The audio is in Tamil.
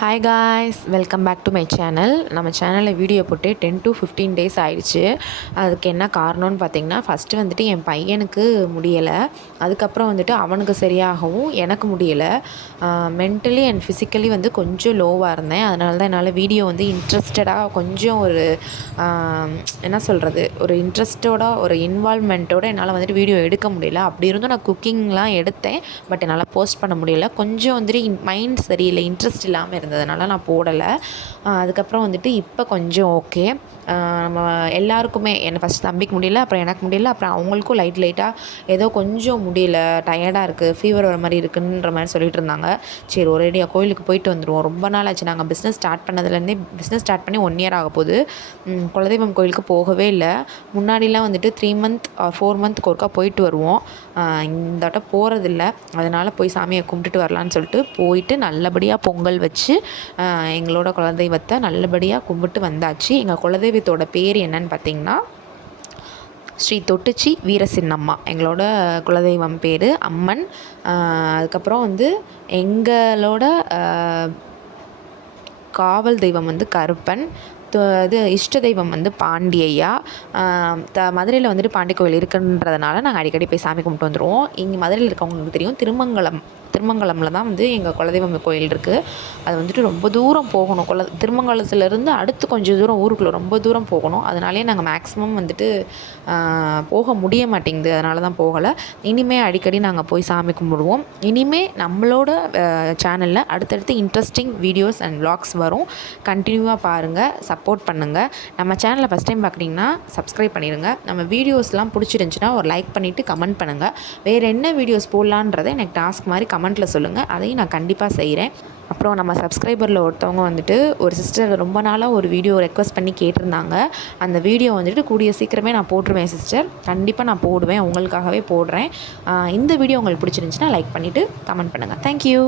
Hi guys welcome back to my channel நம்ம சேனலில் வீடியோ போட்டு டென் டு ஃபிஃப்டீன் டேஸ் ஆயிடுச்சு. அதுக்கு என்ன காரணம்னு பார்த்தீங்கன்னா ஃபஸ்ட்டு வந்துட்டு என் பையனுக்கு முடியலை. அதுக்கப்புறம் வந்துட்டு அவனுக்கு சரியாகவும் எனக்கு முடியலை. மென்டலி அண்ட் ஃபிசிக்கலி வந்து கொஞ்சம் லோவாக இருந்தேன். அதனால தான் என்னால் வீடியோ வந்து இன்ட்ரெஸ்டடாக கொஞ்சம் ஒரு என்ன சொல்கிறது ஒரு இன்ட்ரெஸ்ட்டோட ஒரு இன்வால்மெண்ட்டோடு என்னால் வந்துட்டு வீடியோ எடுக்க முடியல. அப்படி இருந்தும் நான் குக்கிங்லாம் எடுத்தேன். பட் என்னால் போஸ்ட் பண்ண முடியல. கொஞ்சம் வந்துட்டு மைண்ட் சரியில்லை இன்ட்ரெஸ்ட் இல்லாமல் இருந்தேன். இருந்ததுனால நான் போடலை. அதுக்கப்புறம் வந்துட்டு இப்போ கொஞ்சம் ஓகே நம்ம எல்லாருக்குமே என்னை ஃபஸ்ட் தம்பிக்கு முடியல அப்புறம் எனக்கு முடியல அப்புறம் அவங்களுக்கும் லைட் லைட்டாக ஏதோ கொஞ்சம் முடியல. டயர்டாக இருக்குது ஃபீவர் வர மாதிரி இருக்குன்ற மாதிரி சொல்லிட்டு இருந்தாங்க. சரி ஒரேடியாக கோயிலுக்கு போயிட்டு வந்துடுவோம் ரொம்ப நாள் ஆச்சு. நாங்கள் பிஸ்னஸ் ஸ்டார்ட் பண்ணதுலேருந்தே பிஸ்னஸ் ஸ்டார்ட் பண்ணி ஒன் இயர் ஆக போகுது. குலதெய்வம் கோயிலுக்கு போகவே இல்லை. முன்னாடிலாம் வந்துட்டு த்ரீ மந்த் ஃபோர் மந்த்க்கு ஒருக்கா போயிட்டு வருவோம். இந்த வட்டம் போகிறதில்ல அதனால் போய் சாமியை கும்பிட்டுட்டு வரலான்னு சொல்லிட்டு போயிட்டு நல்லபடியாக பொங்கல் வச்சு எங்களோட குலதெய்வத்தை நல்லபடியாக கும்பிட்டு வந்தாச்சு. எங்கள் குலதெய்வத்தோட பேர் என்னன்னு பார்த்தீங்கன்னா ஸ்ரீ தொட்டுச்சி வீரசின்னம்மா. எங்களோட குலதெய்வம் பேர் அம்மன். அதுக்கப்புறம் வந்து எங்களோட காவல் தெய்வம் வந்து கருப்பன். இது இஷ்ட தெய்வம் வந்து பாண்டியையா த மதுரையில் வந்துட்டு பாண்டி கோயில் இருக்குன்றதுனால நாங்கள் அடிக்கடி போய் சாமி கும்பிட்டு வந்துடுவோம் இங்கே மதுரையில் இருக்கவங்களுக்கு தெரியும் திருமங்கலம் திருமங்கலமில் தான் வந்து எங்கள் குலதெய்வம் கோயில் இருக்குது அது வந்துட்டு ரொம்ப தூரம் போகணும். குல திருமங்கலத்துலேருந்து அடுத்து கொஞ்சம் தூரம் ஊருக்குள்ளே ரொம்ப தூரம் போகணும். அதனாலே நாங்கள் மேக்ஸிமம் வந்துட்டு போக முடிய மாட்டேங்குது. அதனால தான் போகலை. இனிமே அடிக்கடி நாங்கள் போய் சாமி கும்பிடுவோம். இனிமே நம்மளோட சேனலில் அடுத்தடுத்து இன்ட்ரெஸ்டிங் வீடியோஸ் அண்ட் வ்ளாக்ஸ் வரும். கண்டினியூவாக பாருங்கள் சப்போர்ட் பண்ணுங்கள் நம்ம சேனலை ஃபஸ்ட் டைம் பார்க்குறீங்கன்னா சப்ஸ்கிரைப் பண்ணிடுங்க நம்ம வீடியோஸ்லாம் பிடிச்சிருந்துச்சுன்னா ஒரு லைக் பண்ணிவிட்டு கமெண்ட் பண்ணுங்கள் வேறு என்ன வீடியோஸ் போடலான்றதை எனக்கு டாஸ்க் மாதிரி கமெண்ட் கமெண்ட்டில் சொல்லுங்கள் அதையும் நான் கண்டிப்பாக செய்கிறேன் அப்புறம் நம்ம சப்ஸ்கிரைபரில் ஒருத்தவங்க வந்துட்டு ஒரு சிஸ்டர் ரொம்ப நாளாக ஒரு வீடியோ ரெக்வஸ்ட் பண்ணி கேட்டிருந்தாங்க. அந்த வீடியோ வந்துட்டு கூடிய சீக்கிரமே நான் போட்டுருவேன் சிஸ்டர். கண்டிப்பாக நான் போடுவேன். உங்களுக்காகவே போடுறேன். இந்த வீடியோ உங்களுக்கு பிடிச்சிருந்துச்சுன்னா லைக் பண்ணிவிட்டு கமெண்ட் பண்ணுங்கள் தேங்க்யூ